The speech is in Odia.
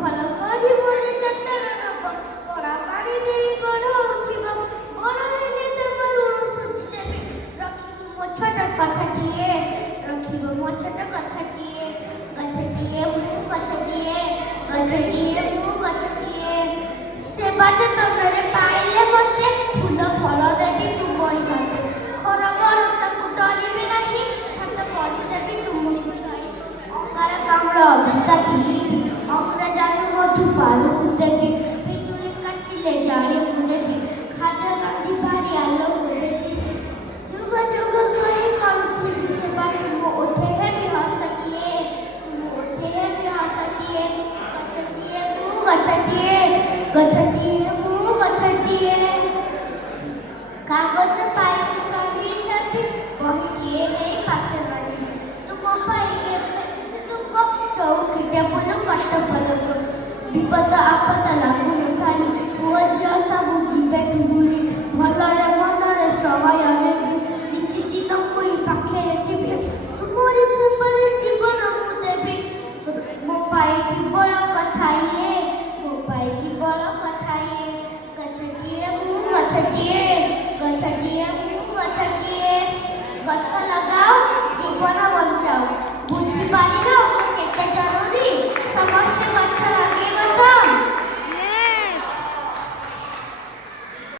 ଭଲ କରି ମୋର ଯତ୍ନ ନବ ପରା ପାଣି ଦେଇ ବଡ଼ ଉଠିବ ବଡ଼ ହେଲେ ତମ ଋଣ ସୁଝି ଦେବି ରଖିବୁ ମୋ ଛୋଟ କଥାଟିଏ ରଖିବ ମୋ ଛୋଟ କଥାଟିଏ ଗଛଟିଏ ମୁଁ ଗଛଟିଏ ମୁଁ ଗଛଟିଏ ସେ ବାଟ ତନରେ ପାଇଲେ ମୋତେ ଫୁଲ ଫଳ ଦେବି ତୁ ବହିଥାନ୍ତି ଖରା ତାକୁ ଡରିବି ନାହିଁ ଛାତ ପଛି ଦେବି ତୁମକୁ ଅଙ୍ଗାର କାମଳ ଅଭିଶାପୀ ଅଙ୍ଗ୍ରେଜାରୁ ମଧୁ ପାରୁଛୁ ଦେବି ବିଜୁଳି କାଟିଲେ ଜାଳି ମୁଁ ଦେବି ଖାଦ୍ୟ ରାନ୍ଧି ପାରି ଆଲୋକ ଦେବି ଯୁଗ ଯୁଗ କରି କରୁଥିଲି ସେବାରେ ମୁଁ ଉଠେ ହେବି ହସଟିଏ ଗଛଟିଏ ମୁଁ ଗଛଟିଏ କାଗଜ ପାଇ ସରି ଦେବି ବହିଟିଏ ନେଇ ପାଶେ ରହିବି ତୁମ ପାଇଁ ତୁମ ଚୌକି ଟେବୁଲ କଷ୍ଟ ପଲକ ବିପଦ ଆପଦ ଲାଗୁନ ଖାଲି ପୁଅ ଝିଅ ସବୁ ଯିବେ ଟୁଗୁରି ଭଲ